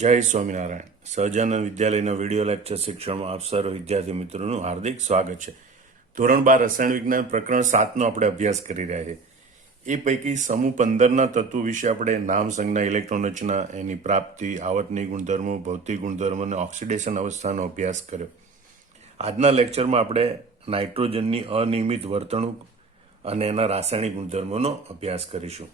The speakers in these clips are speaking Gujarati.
જય સ્વામિનારાયણ. સહજાનંદ વિદ્યાલયના વિડીયો લેક્ચર શિક્ષણમાં આપ સર્વ વિદ્યાર્થી મિત્રોનું હાર્દિક સ્વાગત છે. ધોરણ 12 રસાયણ વિજ્ઞાન પ્રકરણ 7નો આપણે અભ્યાસ કરી રહ્યા છીએ. એ પૈકી સમૂહ 15ના તત્વો વિશે આપણે નામ, સંજ્ઞા, ઇલેક્ટ્રોન રચના, એની પ્રાપ્તિ, આવર્તની ગુણધર્મો, ભૌતિક ગુણધર્મો અને ઓક્સિડેશન અવસ્થાનો અભ્યાસ કર્યો. આજના લેક્ચરમાં આપણે નાઇટ્રોજનની અનિયમિત વર્તણૂક અને એના રાસાયણિક ગુણધર્મોનો અભ્યાસ કરીશું.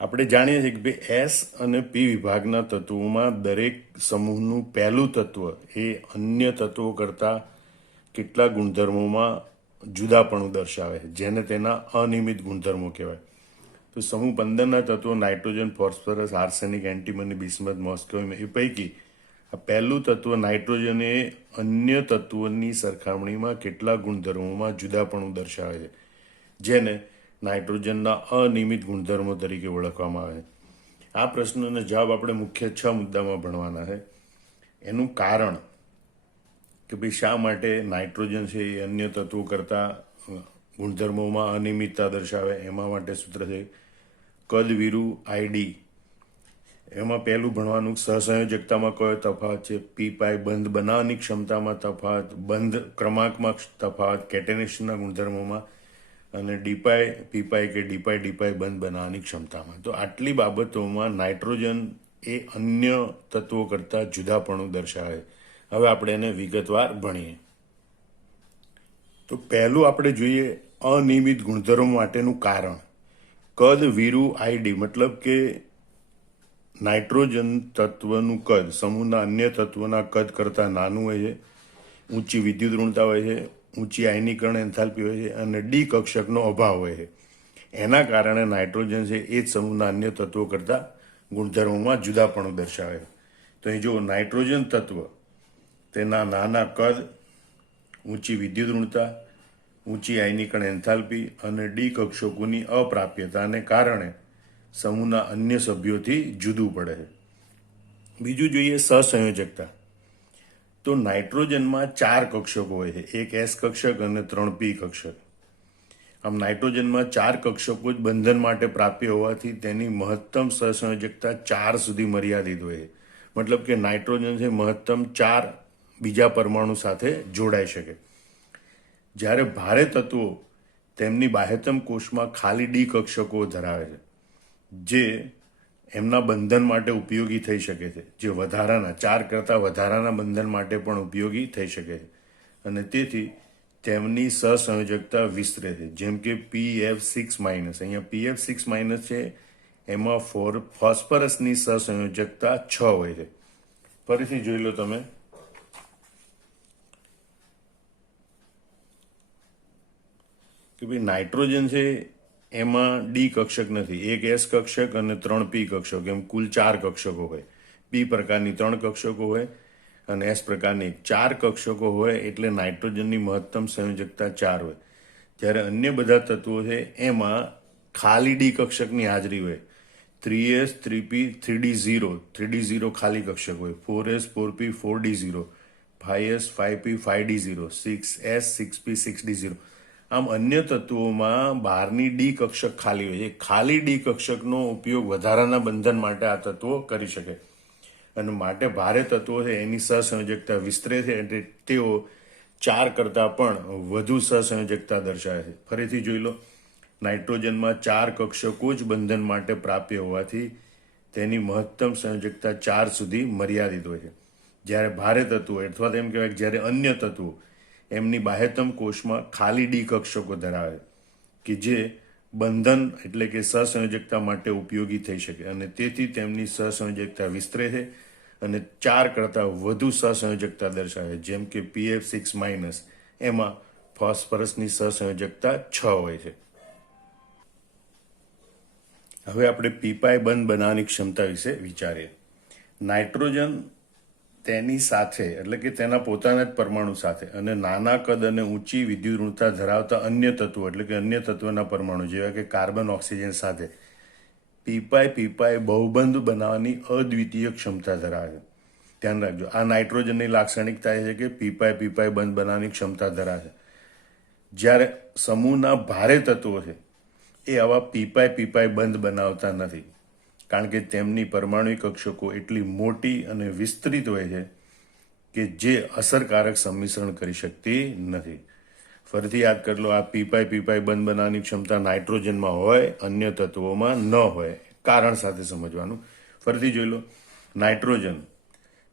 આપણે જાણીએ છીએ કે ભાઈ એસ અને પી વિભાગના તત્વોમાં દરેક સમૂહનું પહેલું તત્વ એ અન્ય તત્વો કરતાં કેટલાક ગુણધર્મોમાં જુદાપણું દર્શાવે છે, જેને તેના અનિયમિત ગુણધર્મો કહેવાય. તો સમૂહ 15ના તત્વો nitrogen, phosphorus, arsenic, antimony, bismuth, moscovium એ પૈકી આ પહેલું તત્વ નાઇટ્રોજન એ અન્ય તત્વોની સરખામણીમાં કેટલાક ગુણધર્મોમાં જુદાપણું દર્શાવે છે, જેને નાઇટ્રોજનના અનિયમિત ગુણધર્મો તરીકે ઓળખવામાં આવે છે. આ પ્રશ્નનો જવાબ આપણે મુખ્ય 6 મુદ્દામાં ભણવાના છે. એનું કારણ કે ભાઈ શા માટે નાઇટ્રોજન છે એ અન્ય તત્વો કરતાં ગુણધર્મોમાં અનિયમિતતા દર્શાવે, એમાં માટે સૂત્ર છે કદવીરુ આઈડી. એમાં પહેલું ભણવાનું સહસંયોજકતામાં કયો તફાવત છે, પી પાઈ બંધ બનાવવાની ક્ષમતામાં તફાવત, બંધ ક્રમાંકમાં તફાવત, કેટેનેશનના ગુણધર્મોમાં, અને ડીપાઈ પીપાઈ કે ડીપાઈ બંધ બનાવવાની ક્ષમતામાં. તો આટલી બાબતોમાં નાઇટ્રોજન એ અન્ય તત્વો કરતાં જુદાપણું દર્શાવે. હવે આપણે એને વિગતવાર ભણીએ. તો પહેલું આપણે જોઈએ અનિયમિત ગુણધર્મો માટેનું કારણ. કદ વીરુ આઈડી મતલબ કે નાઇટ્રોજન તત્વનું કદ સમૂહના અન્ય તત્વોના કદ કરતાં નાનું હોય છે, ઊંચી વિદ્યુત ઋણતા હોય છે, ઊંચી આયનીકરણ એન્થાલ્પી હોય છે અને ડી કક્ષકનો અભાવ હોય છે. એના કારણે નાઇટ્રોજન છે એ જ સમૂહના અન્ય તત્વો કરતાં ગુણધર્મોમાં જુદાપણું દર્શાવે છે. તો અહીં જો નાઇટ્રોજન તત્વ તેના નાના કદ, ઊંચી વિદ્યુત ઋણતા, ઊંચી આયનીકરણ એન્થાલ્પી અને ડી કક્ષકોની અપ્રાપ્યતાને કારણે સમૂહના અન્ય સભ્યોથી જુદું પડે છે. બીજું જોઈએ સહસંયોજકતા. તો નાઇટ્રોજનમાં 4 કક્ષકો હોય છે, એક એસ કક્ષક અને 3 પી કક્ષક. આમ નાઇટ્રોજનમાં 4 કક્ષકો જ બંધન માટે પ્રાપ્ય હોવાથી તેની મહત્તમ સહસંયોજકતા 4 સુધી મર્યાદિત હોય છે. મતલબ કે નાઇટ્રોજન છે મહત્તમ 4 બીજા પરમાણુ સાથે જોડાઈ શકે. જ્યારે ભારે તત્વો તેમની બાહ્યતમ કોષમાં ખાલી ડી કક્ષકો ધરાવે છે, જે એમના બંધન માટે ઉપયોગી થઈ શકે છે, જે વધારાના 4 કરતાં વધારાના બંધન માટે પણ ઉપયોગી થઈ શકે છે, અને તેથી તેમની સહસંયોજકતા વિસ્તરે છે. જેમ કે PF6-, અહીંયા PF6- છે, એમાં ફોસ્ફરસની સહસંયોજકતા 6 હોય છે. ફરીથી જોઈ લો તમે કે ભાઈ નાઇટ્રોજન છે એમાં ડી કક્ષક નથી, એક એસ કક્ષક અને 3 પી કક્ષક, એમ કુલ 4 કક્ષકો હોય. પી પ્રકારની 3 કક્ષકો હોય અને એસ પ્રકારની 4 કક્ષકો હોય, એટલે નાઇટ્રોજનની મહત્તમ સંયોજકતા 4 હોય. જ્યારે અન્ય બધા તત્વો છે એમાં ખાલી ડી કક્ષકની હાજરી હોય. 3s 3p 3d0 3d0 ખાલી કક્ષક હોય, 4s 4p 4d0, 5s 5p 5d0, 6s 6p 6d0. આમ અન્ય તત્વોમાં બહારની ડી કક્ષક ખાલી હોય છે. ખાલી ડી કક્ષકનો ઉપયોગ વધારાના બંધન માટે આ તત્વો કરી શકે, અને માટે ભારે તત્વો છે એની સહસંયોજકતા વિસ્તરે છે, એટલે તેઓ 4 કરતાં પણ વધુ સહસંયોજકતા દર્શાવે છે. ફરીથી જોઈ લો, નાઇટ્રોજનમાં 4 કક્ષકો જ બંધન માટે પ્રાપ્ય હોવાથી તેની મહત્તમ સંયોજકતા 4 સુધી મર્યાદિત હોય છે. જ્યારે ભારે તત્વો અથવા તો એમ કહેવાય કે જ્યારે અન્ય તત્વો એમની બાહ્યતમ કોષમાં ખાલી ડી કક્ષકો ધરાવે કે જે બંધન એટલે કે સહસંયોજકતા માટે ઉપયોગી થઈ શકે, અને તેથી તેમની સહસંયોજકતા વિસ્તરે છે અને 4 કરતાં વધુ સહસંયોજકતા દર્શાવે. જેમ કે PF6-, એમાં ફોસ્ફરસની સહસંયોજકતા 6 હોય છે. હવે આપણે પીપાઈ બંધ બનાવવાની ક્ષમતા વિશે વિચારીએ. નાઇટ્રોજન તેની સાથે એટલે કે તેના પોતાના જ પરમાણુ સાથે અને નાના કદ અને ઊંચી વિદ્યુત ઋણતા ધરાવતા અન્ય તત્વો એટલે કે અન્ય તત્વોના પરમાણુ જેવા કે કાર્બન, ઓક્સિજન સાથે પીપાઈ બહુબંધ બનાવવાની અદ્વિતીય ક્ષમતા ધરાવે છે. ધ્યાન રાખજો, આ નાઇટ્રોજનની લાક્ષણિકતા એ છે કે પીપાઈ બંધ બનાવવાની ક્ષમતા ધરાવે છે. જ્યારે સમૂહના ભારે તત્વો છે એ આવા પીપાઈ બંધ બનાવતા નથી. કારણ કે તેમની પરમાણુ કક્ષકો એટલી મોટી અને વિસ્તૃત હોય છે કે જે અસરકારક સંમિશ્રણ કરી શકતી નથી. ફરીથી યાદ કરી લો, આ પીપાઈ બંધ બનાવવાની ક્ષમતા નાઇટ્રોજનમાં હોય, અન્ય તત્વોમાં ન હોય. કારણ સાથે સમજવાનું. ફરીથી જોઈ લો, નાઇટ્રોજન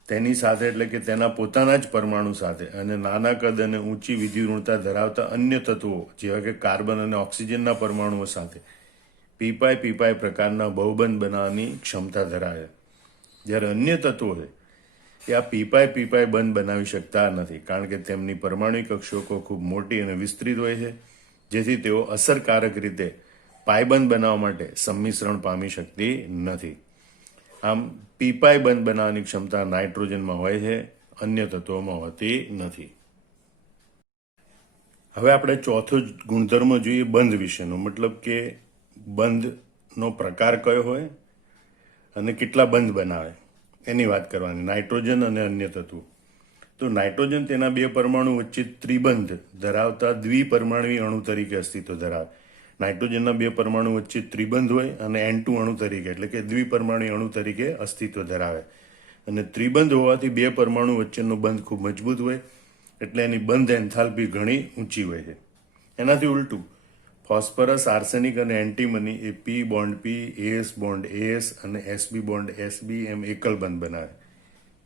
તેની સાથે એટલે કે તેના પોતાના જ પરમાણુ સાથે અને નાના કદ અને ઊંચી વિદ્યુતઋણતા ધરાવતા અન્ય તત્વો જેવા કે કાર્બન અને ઓક્સિજનના પરમાણુઓ સાથે પીપાઈ પ્રકારના બહુબંધ બનાવવાની ક્ષમતા ધરાવે. જ્યારે અન્ય તત્વો છે એ આ પીપાઈ બંધ બનાવી શકતા નથી, કારણ કે તેમની પરમાણુ કક્ષકો ખૂબ મોટી અને વિસ્તૃત હોય છે, જેથી તેઓ અસરકારક રીતે પાયબંધ બનાવવા માટે સંમિશ્રણ પામી શકતી નથી. આમ પીપાઈ બંધ બનાવવાની ક્ષમતા નાઇટ્રોજનમાં હોય છે, અન્ય તત્વોમાં હોતી નથી. હવે આપણે ચોથો ગુણધર્મ જોઈએ બંધ વિશેનો, મતલબ કે બંધનો પ્રકાર કયો હોય અને કેટલા બંધ બનાવે એની વાત કરવાની. નાઇટ્રોજન અને અન્ય તત્વો. તો નાઇટ્રોજન તેના બે પરમાણુ વચ્ચે ત્રિબંધ ધરાવતા દ્વિપરમાણુવી અણુ તરીકે અસ્તિત્વ ધરાવે. નાઇટ્રોજનના બે પરમાણુ વચ્ચે ત્રિબંધ હોય અને N2 અણુ તરીકે એટલે કે દ્વિપરમાણુ અણુ તરીકે અસ્તિત્વ ધરાવે. અને ત્રિબંધ હોવાથી બે પરમાણુ વચ્ચેનો બંધ ખૂબ મજબૂત હોય, એટલે એની બંધ એન્થાલ્પી ઘણી ઊંચી હોય છે. એનાથી ઉલટું ફોસ્ફરસ, આર્સેનિક અને એન્ટીમની એ પી બોન્ડ પી, AS બોન્ડ AS અને SB બોન્ડ SB એમ એકલ બંધ બનાવે.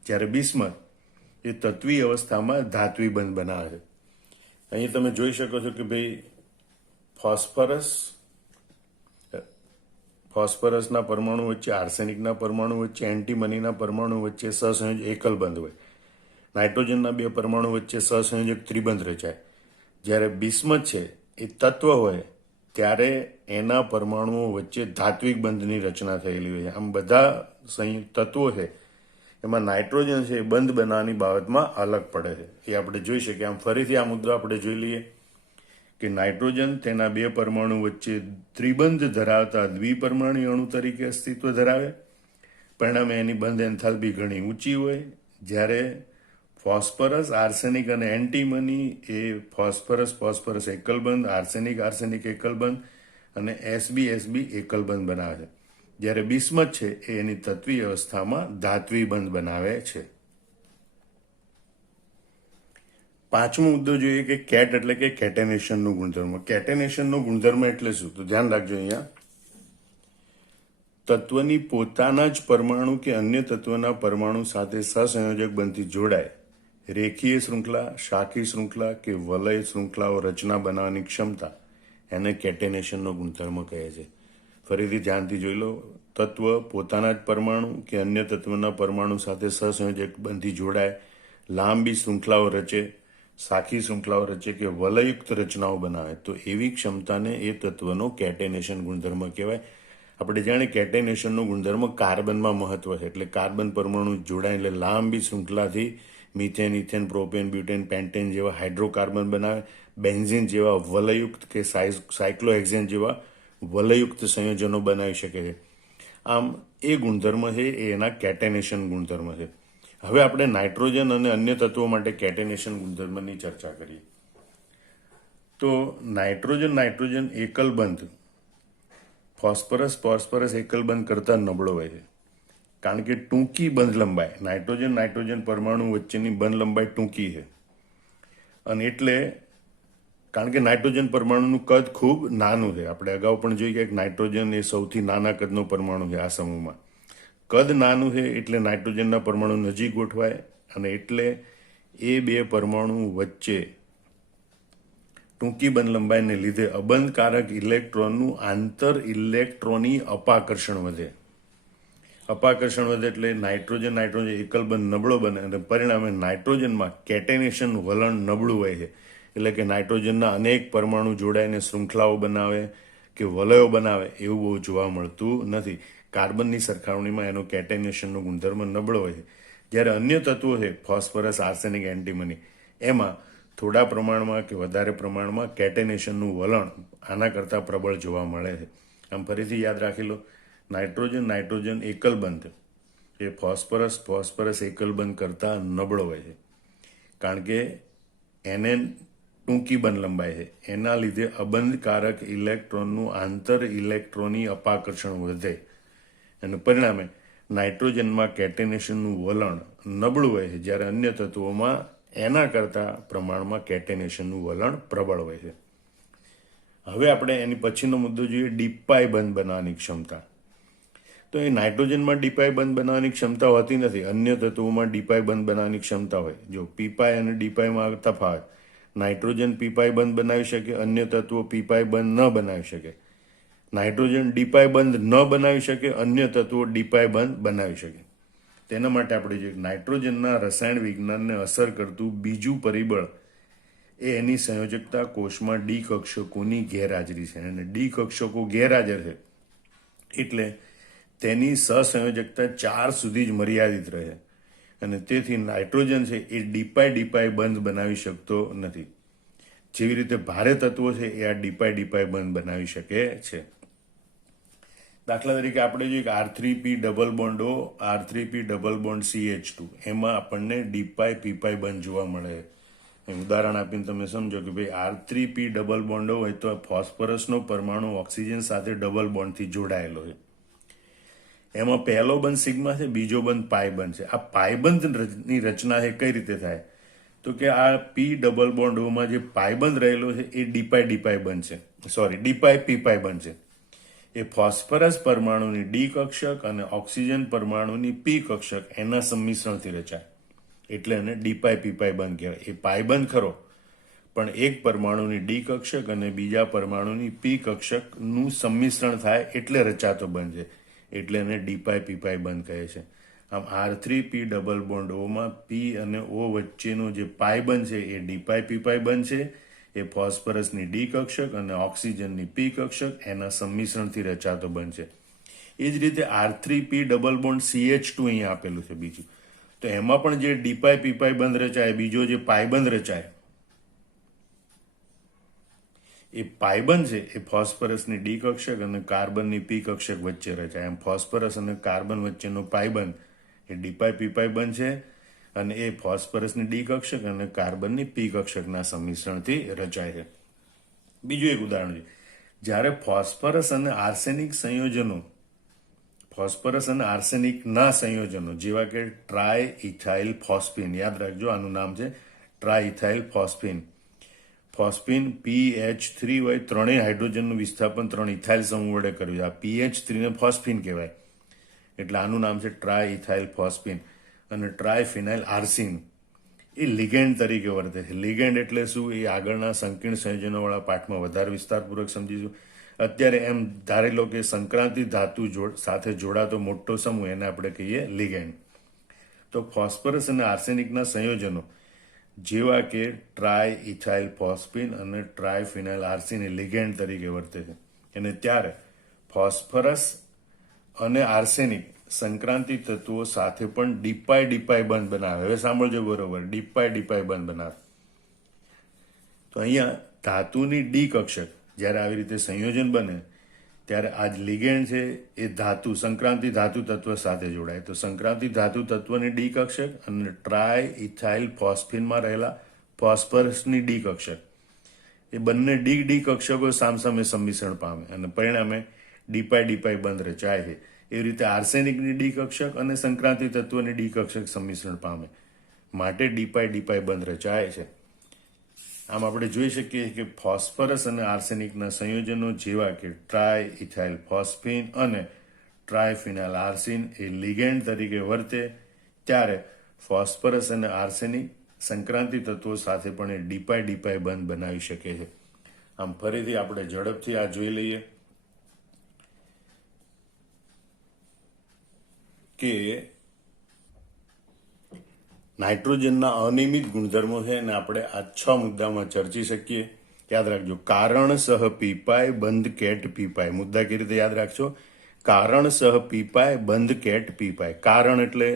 જ્યારે બિસ્મથ એ તત્વી અવસ્થામાં ધાત્વી બંધ બનાવે છે. અહીં તમે જોઈ શકો છો કે ભાઈ ફોસ્ફરસના પરમાણુ વચ્ચે, આર્સેનિકના પરમાણુ વચ્ચે, એન્ટીમનીના પરમાણુ વચ્ચે સહસંયોજક એકલ બંધ હોય. નાઇટ્રોજનના બે પરમાણુ વચ્ચે સહસંયોજક ત્રિબંધ રચાય. જ્યારે બિસ્મથ છે એ તત્વ હોય ત્યારે એના પરમાણુઓ વચ્ચે ધાત્વિક બંધની રચના થયેલી હોય છે. આમ બધા તત્વો છે એમાં નાઇટ્રોજન છે એ બંધ બનાવવાની બાબતમાં અલગ પડે છે, એ આપણે જોઈ શકીએ. આમ ફરીથી આ મુદ્દો આપણે જોઈ લઈએ કે નાઇટ્રોજન તેના બે પરમાણુ વચ્ચે ત્રિબંધ ધરાવતા દ્વિપરમાણુ અણુ તરીકે અસ્તિત્વ ધરાવે. પરિણામે એની બંધ એન્થાલ્પી ઘણી ઊંચી હોય. જ્યારે ફોસ્ફરસ, આર્સેનિક અને એન્ટીમની એ ફોસ્ફરસ એકલબંધ, આર્સેનિક એકલબંધ અને SB એકલબંધ બનાવે છે. જ્યારે બિસ્મથ છે એ એની તત્વી અવસ્થામાં ધાત્વી બંધ બનાવે છે. પાંચમો મુદ્દો જોઈએ કે કેટ એટલે કે કેટેનેશનનો ગુણધર્મ. કેટેનેશનનો ગુણધર્મ એટલે શું? તો ધ્યાન રાખજો, અહીંયા તત્વની પોતાના જ પરમાણુ કે અન્ય તત્વના પરમાણુ સાથે સહસંયોજક બંધથી જોડાય રેખીય શૃંખલા, શાખી શૃંખલા કે વલય શૃંખલાઓ રચના બનાવવાની ક્ષમતા એને કેટેનેશનનો ગુણધર્મ કહે છે. ફરીથી ધ્યાનથી જોઈ લો, તત્વ પોતાના જ પરમાણુ કે અન્ય તત્વના પરમાણુ સાથે સહસંયોજક બંધથી જોડાય, લાંબી શૃંખલાઓ રચે, શાખી શૃંખલાઓ રચે કે વલયુક્ત રચનાઓ બનાવે, તો એવી ક્ષમતાને એ તત્વનો કેટેનેશન ગુણધર્મ કહેવાય. આપણે જાણીએ કેટેનેશનનો ગુણધર્મ કાર્બનમાં મહત્વ છે, એટલે કાર્બન પરમાણુ જોડાય એટલે લાંબી શૃંખલાથી methane, ethane, propane, butane, pentane જેવા હાઇડ્રોકાર્બન બનાવે. બેન્ઝીન જેવા વલયુક્ત કે સાયક્લોહેક્ઝેન જેવા વલયુક્ત સંયોજનો બનાવી શકે છે. આમ એ ગુણધર્મ છે એ એના કેટેનેશન ગુણધર્મ છે. હવે આપણે નાઇટ્રોજન અને અન્ય તત્વો માટે કેટેનેશન ગુણધર્મની ચર્ચા કરીએ. તો નાઇટ્રોજન એકલબંધ ફોસ્ફરસ એકલબંધ કરતાં નબળો હોય છે, કારણ કે ટૂંકી બંધ લંબાઈ, નાઇટ્રોજન પરમાણુ વચ્ચેની બંધ લંબાઈ ટૂંકી છે. અને એટલે કારણ કે નાઇટ્રોજન પરમાણુનું કદ ખૂબ નાનું છે. આપણે અગાઉ પણ જોઈ કે નાઇટ્રોજન એ સૌથી નાના કદનો પરમાણુ છે આ સમૂહમાં. કદ નાનું છે એટલે નાઇટ્રોજનના પરમાણુ નજીક ગોઠવાય અને એટલે એ બે પરમાણુ વચ્ચે ટૂંકી બંધ લંબાઈને લીધે અબંધકારક ઇલેક્ટ્રોનનું આંતર ઇલેક્ટ્રોની અપાકર્ષણ વધે. અપાકર્ષણ વધે એટલે નાઇટ્રોજન એકલબંધ નબળો બને અને પરિણામે નાઇટ્રોજનમાં કેટેનેશન વલણ નબળું હોય છે. એટલે કે નાઇટ્રોજનના અનેક પરમાણુ જોડાઈને શૃંખલાઓ બનાવે કે વલયો બનાવે એવું બહુ જોવા મળતું નથી. કાર્બનની સરખામણીમાં એનો કેટેનેશનનો ગુણધર્મ નબળો હોય છે. જ્યારે અન્ય તત્વો છે ફોસ્ફરસ, આર્સેનિક, એન્ટીમની, એમાં થોડા પ્રમાણમાં કે વધારે પ્રમાણમાં કેટેનેશનનું વલણ આના કરતાં પ્રબળ જોવા મળે છે. આમ ફરીથી યાદ રાખી લો, નાઇટ્રોજન એકલબંધ એ ફોસ્ફરસ એકલબંધ કરતાં નબળો હોય છે, કારણ કે એને ટૂંકી બંધ લંબાઈ છે. એના લીધે અબંધકારક ઇલેક્ટ્રોનનું આંતર ઇલેક્ટ્રોની અપાકર્ષણ વધે અને પરિણામે નાઇટ્રોજનમાં કેટેનેશનનું વલણ નબળું હોય છે, જ્યારે અન્ય તત્વોમાં એના કરતા પ્રમાણમાં કેટેનેશનનું વલણ પ્રબળ હોય છે. હવે આપણે એની પછીનો મુદ્દો જોઈએ, ડીપાઈ બંધ બનાવવાની ક્ષમતા. તો એ નાઇટ્રોજનમાં ડીપાઈ બંધ બનાવવાની ક્ષમતા હોતી નથી, અન્ય તત્વોમાં ડીપાઈ બંધ બનાવવાની ક્ષમતા હોય. જો પીપાઈ અને ડીપાઈમાં તફાવત, નાઇટ્રોજન પીપાઈ બંધ બનાવી શકે, અન્ય તત્વો પીપાઈ બંધ ન બનાવી શકે. નાઇટ્રોજન ડીપાઈ બંધ ન બનાવી શકે, અન્ય તત્વો ડીપાઈ બંધ બનાવી શકે. તેના માટે આપણે જોઈએ નાઇટ્રોજનના રસાયણ વિજ્ઞાનને અસર કરતું બીજું પરિબળ એ એની સંયોજકતા કોષમાં ડી કક્ષકોની ગેરહાજરી છે. અને ડી કક્ષકો ગેરહાજર છે એટલે તેની સહસંયોજકતા 4 સુધી જ મર્યાદિત રહે, અને તેથી નાઇટ્રોજન છે એ ડીપાઈ બંધ બનાવી શકતો નથી. જેવી રીતે ભારે તત્વો છે એ આ ડીપાઈ બંધ બનાવી શકે છે. દાખલા તરીકે આપણે જોઈએ કે R3P double bond O, R3P double bond CH2, એમાં આપણને ડીપાઈ પીપાઈ બંધ જોવા મળે. ઉદાહરણ આપીને તમે સમજો કે ભાઈ R3P ડબલ બોન્ડ હોય તો ફોસ્ફરસનો પરમાણુ ઓક્સિજન સાથે ડબલ બોન્ડથી જોડાયેલો છે. એમાં પહેલો બંધ સિગ્મા છે, બીજો બંધ પાઈ બંધ છે. આ પાઈ બંધની રચના છે કઈ રીતે થાય? તો કે આ P ડબલ બોન્ડ ઓમાં જે પાઈ બંધ રહેલો છે એ ડીપાઈ બંધ છે, સોરી ડીપાઈ પીપાઈ બંધ છે. એ ફોસ્ફરસ પરમાણુની ડી કક્ષક અને ઓક્સિજન પરમાણુની પી કક્ષક એના સંમિશ્રણથી રચાય, એટલે એને ડીપાઈ પીપાઈ બંધ કહેવાય. એ પાઈ બંધ ખરો, પણ એક પરમાણુની ડી કક્ષક અને બીજા પરમાણુની પી કક્ષકનું સંમિશ્રણ થાય એટલે રચાતો બંધ છે, એટલે એને ડીપાઈ પીપાઈ બંધ કહે છે. આમ R3P ડબલ બોન્ડ ઓમાં P અને O વચ્ચેનો જે પાઈ બંધ છે એ ડીપાઈ પીપાઈ બંધ છે. એ ફોસ્ફરસની ડી કક્ષક અને ઓક્સિજનની પી કક્ષક એના સંમિશ્રણથી રચાતો બંધ છે. એ જ રીતે R3P ડબલ બોન્ડ CH2 અહીંયા આપેલું છે બીજું, તો એમાં પણ જે ડીપાઈ પીપાઈ બંધ રચાય, બીજો જે પાઈ બંધ રચાય, એ પાઈ બંધ છે એ ફોસ્ફરસની ડી કક્ષક અને કાર્બનની પી કક્ષક વચ્ચે રચાય. એમ ફોસ્ફરસ અને કાર્બન વચ્ચેનો પાઈ બંધ એ ડીપાઈ પીપાઈ બંધ છે, અને એ ફોસ્ફરસની ડી કક્ષક અને કાર્બનની પી કક્ષકના સંમિશ્રણથી રચાય છે. બીજું એક ઉદાહરણ છે, જ્યારે ફોસ્ફરસ અને આર્સેનિક સંયોજનો, ફોસ્ફરસ અને આર્સેનિકના સંયોજનો જેવા કે ટ્રાય ઇથાઇલ ફોસ્ફીન, યાદ રાખજો આનું નામ છે try ethyl phosphine. Phosphine PH3 હોય, ત્રણેય હાઇડ્રોજનનું વિસ્થાપન 3 ઇથાઇલ સમૂહ વડે કર્યું છે. આ PH3 ને ફોસ્ફીન કહેવાય, એટલે આનું નામ છે ટ્રાય ઇથાઇલ ફોસ્ફીન. અને ટ્રાયફિનાઇલ આર્સિન એ લિગેન્ડ તરીકે વર્તે છે. લિગેન્ડ એટલે શું એ આગળના સંકીર્ણ સંયોજનોવાળા પાઠમાં વધારે વિસ્તારપૂર્વક સમજીશું. અત્યારે એમ ધારી લો કે સંક્રાંતિ ધાતુ સાથે જોડાતો મોટો સમૂહ, એને આપણે કહીએ લિગેન્ડ. તો ફોસ્ફરસ અને આર્સેનિકના સંયોજનો જેવા કે ટ્રાય ઇથાઇલ ફોસ્ફીન અને ટ્રાયફિનાઇલ આર્સિન એ લિગેન્ડ તરીકે વર્તે છે. અને ત્યારે ફોસ્ફરસ અને આર્સેનિક સંક્રાંતિ તત્વો સાથે પણ ડીપાઈ બંધ બનાવે. હવે સાંભળજો બરોબર, ડીપાઈ બંધ બનાવે. તો અહીંયા ધાતુની ડી કક્ષક જ્યારે આવી રીતે સંયોજન બને ત્યારે આ જ લિગેન્ડ છે એ ધાતુ સંક્રાંતિ ધાતુ તત્વ સાથે જોડાય. તો સંક્રાંતિ ધાતુ તત્વની ડી કક્ષક અને ટ્રાય ઇથાઇલ ફોસ્ફીનમાં રહેલા ફોસ્ફરસની ડી કક્ષક, એ બંને ડી કક્ષકો સામસામે સંમિશ્રણ પામે અને પરિણામે ડીપાઈ બંધ રચાય છે. એવી રીતે આર્સેનિકની ડી કક્ષક અને સંક્રાંતિ તત્વની ડી કક્ષક સંમિશ્રણ પામે, માટે ડીપાઈ બંધ રચાય છે. આમ આપણે જોઈ શકીએ કે ફોસ્ફરસ અને આર્સેનિકના સંયોજનો જેવા કે ટ્રાય ઇથાઇલ ફોસ્ફીન અને ટ્રાયફિનાઇલ આર્સિન એ લિગેન્ડ તરીકે વર્તે, ત્યારે ફોસ્ફરસ અને આર્સેનિક સંક્રાંતિ તત્વો સાથે પણ એ ડીપાઈ બંધ બનાવી શકે છે. આમ ફરીથી આપણે ઝડપથી આ જોઈ લઈએ કે નાઇટ્રોજનના અનિયમિત ગુણધર્મો છે અને આપણે આ 6 મુદ્દામાં ચર્ચી શકીએ. યાદ રાખજો, કારણ સહ પીપાઈ બંધ કેટ પીપાઈ. મુદ્દા કેવી રીતે યાદ રાખશો? કારણ સહ પીપાઈ બંધ કેટ પીપાઈ. કારણ એટલે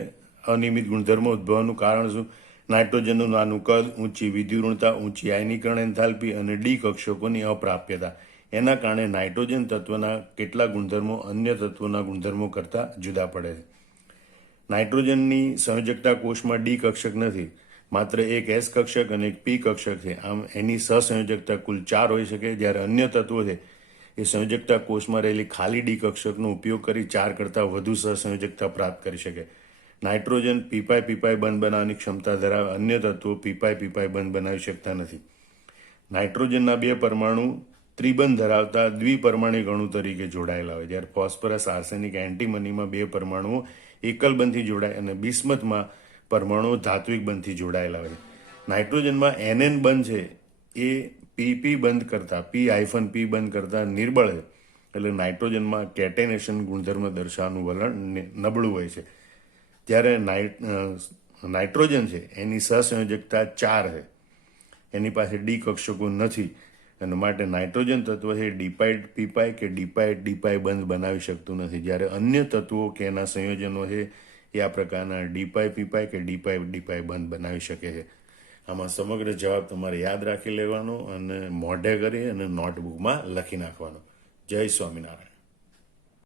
અનિયમિત ગુણધર્મો ઉદ્ભવવાનું કારણ શું? નાઇટ્રોજનનું નાનું કદ, ઊંચી વિદ્યુતઋણતા, ઊંચી આયનીકરણ એન્થાલ્પી અને ડી કક્ષકોની અપ્રાપ્યતા. એના કારણે નાઇટ્રોજન તત્વના કેટલાક ગુણધર્મો અન્ય તત્વોના ગુણધર્મો કરતાં જુદા પડે છે. નાઇટ્રોજનની સંયોજકતા કોષમાં ડી કક્ષક નથી, માત્ર એક એસ કક્ષક અને એક પી કક્ષક છે. આમ એની સહસંયોજકતા કુલ 4 હોઈ શકે, જ્યારે અન્ય તત્વો છે એ સંયોજકતા કોષમાં રહેલી ખાલી ડી કક્ષકનો ઉપયોગ કરી 4 કરતાં વધુ સહસંયોજકતા પ્રાપ્ત કરી શકે. નાઇટ્રોજન પીપાય બંધ બનાવવાની ક્ષમતા ધરાવે અન્ય તત્વો પીપાય બંધ બનાવી શકતા નથી. નાઇટ્રોજનના 2 પરમાણુ ત્રિબંધ ધરાવતા દ્વિપરમાણિક અણુ તરીકે જોડાયેલા હોય, જ્યારે ફોસ્ફરસ, આર્સેનિક, એન્ટીમનીમાં 2 પરમાણુઓ એકલ બંધથી જોડાય અને બિસ્મથમાં પરમાણુઓ ધાત્વિક બંધથી જોડાયેલા હોય. નાઇટ્રોજનમાં NN બંધ છે એ PP બંધ કરતા P-P બંધ કરતા નિર્બળ છે, એટલે નાઇટ્રોજનમાં કેટેનેશન ગુણધર્મ દર્શાવવાનું વલણ નબળું હોય છે. જ્યારે નાઇટ્રોજન છે એની સહસંયોજકતા 4 છે, એની પાસે ડી કક્ષકો નથી અને માટે નાઇટ્રોજન તત્વ છે ડીપાઇડ પીપાય કે ડીપાઇડ બંધ બનાવી શકતું નથી, જ્યારે અન્ય તત્વો કે એના સંયોજનો છે એ આ પ્રકારના ડીપાય પીપાય કે ડીપાય બંધ બનાવી શકે છે. આમાં સમગ્ર જવાબ તમારે યાદ રાખી લેવાનો અને મોઢે કરી અને નોટબુકમાં લખી નાખવાનો. જય સ્વામિનારાયણ.